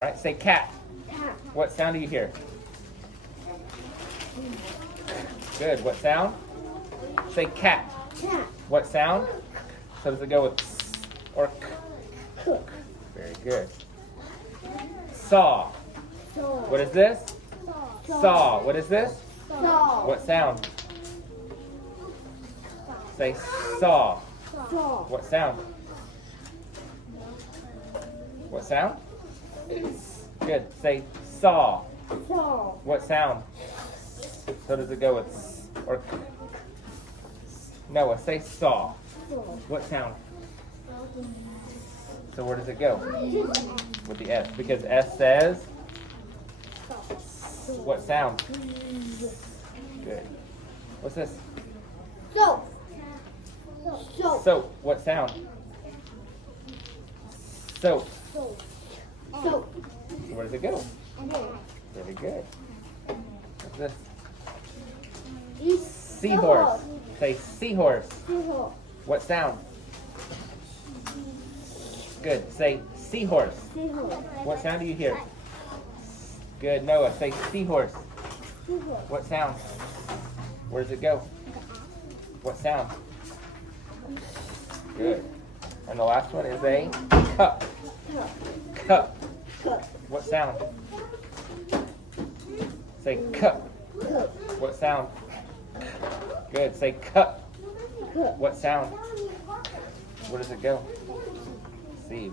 All right, say cat. Cat. What sound do you hear? Good. What sound? Say cat. Cat. What sound? So does it go with s or k? Cook. Very good. Saw. Saw. What is this? Saw. What is this? Saw. What sound? Say saw. Saw. What sound? What sound? Good. Say saw. Saw. What sound? So does it go with s or k? Noah, say saw. Saw. What sound? So where does it go? With the S. Because S says what sound? Good. What's this? Soap. Soap. Soap. What sound? Soap. Soap. Soap. Where does it go? Very good. What's this? Seahorse. Say seahorse. Seahorse. What sound? Good. Say seahorse. Seahorse. What sound do you hear? Good. Noah, say seahorse. Seahorse. What sound? Where does it go? What sound? Good. And the last one is a cup. Cup. Cup. Cup. What sound? Say cup. Cup. What sound? Good. Say cup. Cup. What sound? Where does it go? C.